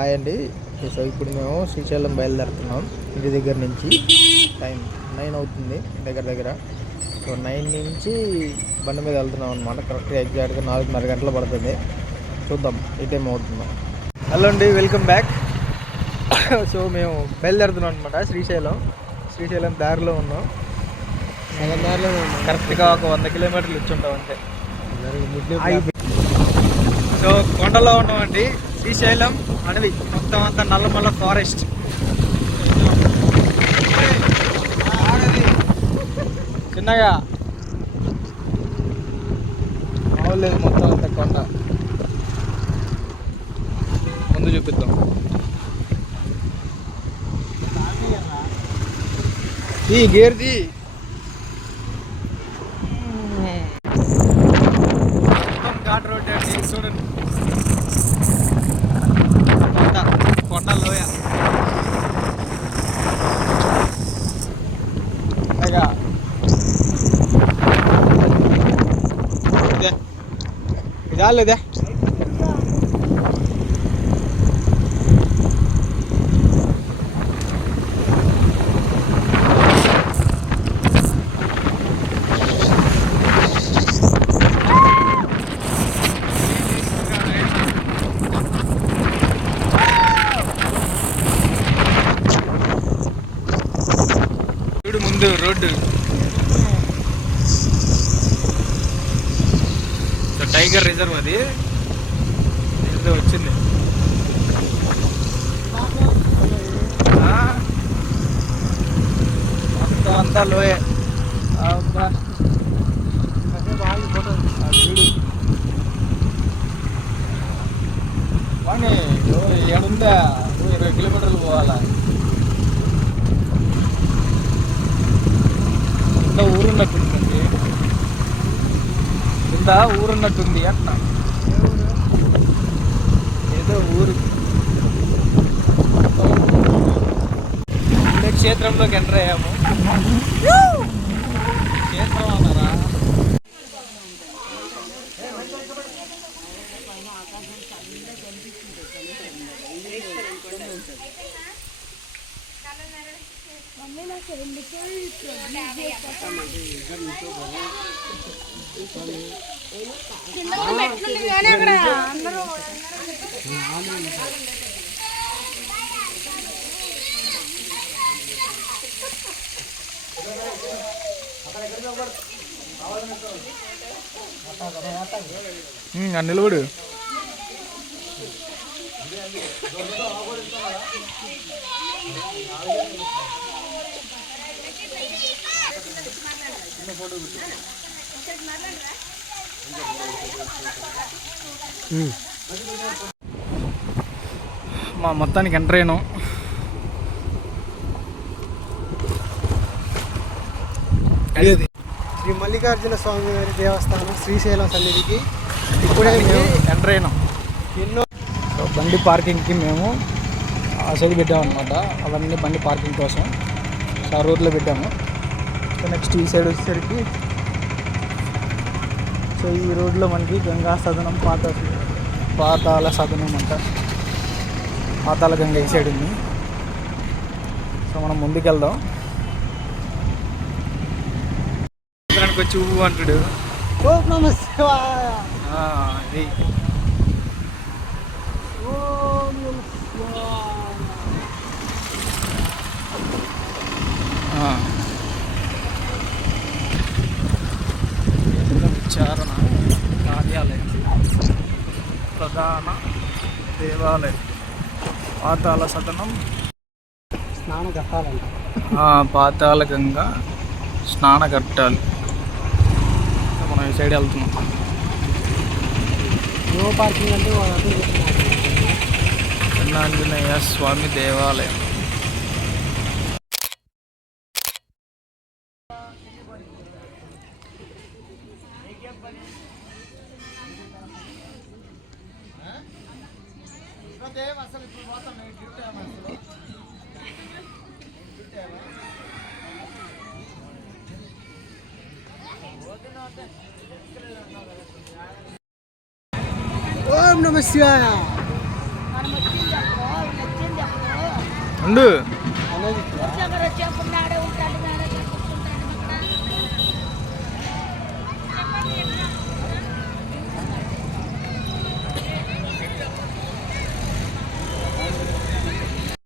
Hi అండి. So ఇప్పుడు మేము శ్రీశైలం బయలుదేరుతున్నాం. ఇంటి దగ్గర నుంచి టైం 9 అవుతుంది దగ్గర దగ్గర. సో 9 నుంచి బండి మీద వెళ్తున్నాం అనమాట. కరెక్ట్గా ఎగ్జాక్ట్గా 4:30 గంటలు పడుతుంది. చూద్దాం ఏ టైం అవుతుందో. హలో అండి, వెల్కమ్ బ్యాక్. సో మేము బయలుదేరుతున్నాం అనమాట. శ్రీశైలం దారిలో ఉన్నాం. కరెక్ట్గా ఒక 100 కిలోమీటర్లు వచ్చి ఉంటాం అంతే. సో కొండలో ఉన్నామండి. శ్రీశైలం అడవి మొత్తం అంతా నల్లమల్ల ఫారెస్ట్. చిన్నగా మామూలు మొత్తం అంతా కొండ. ముందు చూపిద్దాం. ఈ గేర్ది మొత్తం ఘాట్ రోడ్ అండి. చూడండి కొండ లోయ. ఇదే ముందు రోడ్డు. టైగర్ రిజర్వ్ అది వచ్చింది. మొత్తం అంతా లోయే. కానీ ఏడుందా 20 కిలోమీటర్లు పోవాలా. ఊరున్నట్టుంది. కింద ఊరున్నట్టుంది అట్లా. ఏదో ఊరు క్షేత్రంలోకి ఎంటర్ అయ్యాము. క్షేత్రం అన్నారా? నిలబడు. మా మొత్తానికి ఎంటర్ అయ్యాను. శ్రీ మల్లికార్జున స్వామి వారి దేవస్థానం శ్రీశైలం సన్నిధికి ఇప్పుడే ఎంటర్ అయినాం. ఎన్నో బండి పార్కింగ్కి మేము ఆ సైడ్ పెట్టామన్నమాట. అవన్నీ బండి పార్కింగ్ కోసం ఆ రోడ్లో పెట్టాము. సో నెక్స్ట్ ఈ సైడ్ వచ్చేసరికి సో ఈ రోడ్లో మనకి గంగా సదనం పాతాళ సదనం అంట. పాతాళ గంగ ఈ సైడ్ ఉంది. సో మనం ముందుకెళ్దాం. దానికి వచ్చి ఊ అంటాడు. ఓం నమః శివాయ. అది ఓం నమః శివాయ. విచారణ కార్యాలయం, ప్రధాన దేవాలయం, పాతాళ సదనం, స్నాన ఘట్టాలంట. పాతాళ గంగ స్నాన ఘట్టాలు. మనం ఈ సైడ్ వెళ్తున్నాం. నో పార్కింగ్ అంటే ఆంజనేయ స్వామి దేవాలయం. ఓం నమః శివాయ. ఉండు అనేది